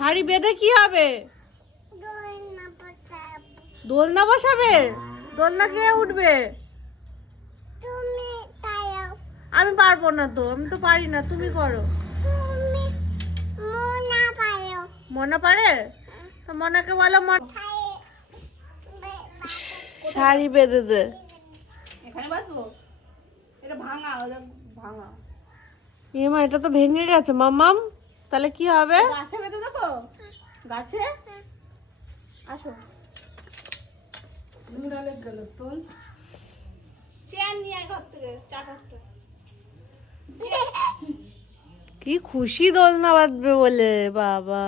শাড়ি বেঁধে কি হবে? দোলনা বসাবে? দোলনা কে উঠবে? আমি পারবো না তো, আমি তো পারি না, তুমি করো। মনা পারে? তো মনাকে বলো শাড়ি বেঁধে দে। এখানে বাসবো? এটা ভাঙা, ভাঙা। মা এটা তো ভেঙে গেছে মাম্মাম, তাহলে কি হবে? গাছে বেঁধে দেবো? গাছে আসো। নুরালে গেল তোল। চেয়ার নিয়ে আয় ঘর থেকে 4-5টা। কি খুশি দোলনা বাঁধবে বলে, বাবা।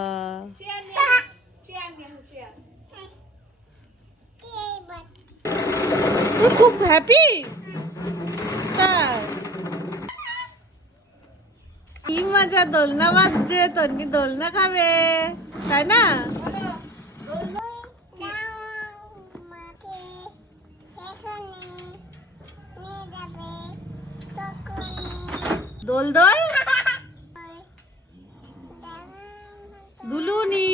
চেয়ার নিয়ে আয়, চেয়ার নিয়ে আয়, চেয়ার। তুই খুব হ্যাপি? তাই? কি মজা, দোলনা বাজছে, তন্নি দোলনা খাবে, তাই না? দোল দোল দুলুনি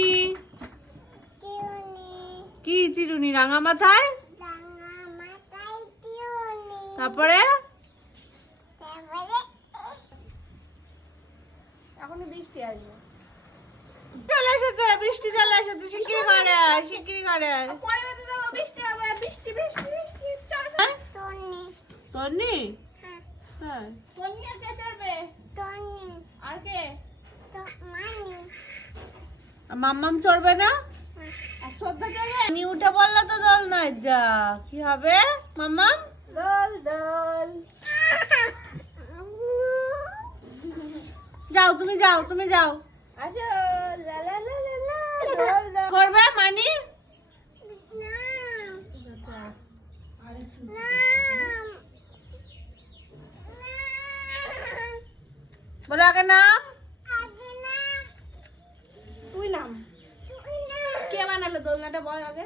কি চিরুনি রাঙা মাথায়, তারপরে এখন বৃষ্টি আসবে। চলে এসেছে, বৃষ্টি চলে এসেছে, শিগগিরি ঘরে আয়, শিগগিরি ঘরে আয়। পরে বেঁধে দেবো, বৃষ্টি হবে, বৃষ্টি বৃষ্টি বৃষ্টি। চল তন্নি হ্যাঁ, তন্নি আর কে চড়বে? আর কে? মাম্মাম চড়বে না? আর শ্রদ্ধা চড়বে? নি উঠে বললো তো দোল নয়, যা কি হবে মাম্মাম? দোল দোল। যাও তুমি, যাও তুমি, যাও। আসো লা লা লা লা লা, দোল দোল। করবে মানি? বলো আগে নাম। তুই নাম। কে বানালো দোলনাটা বল আগে।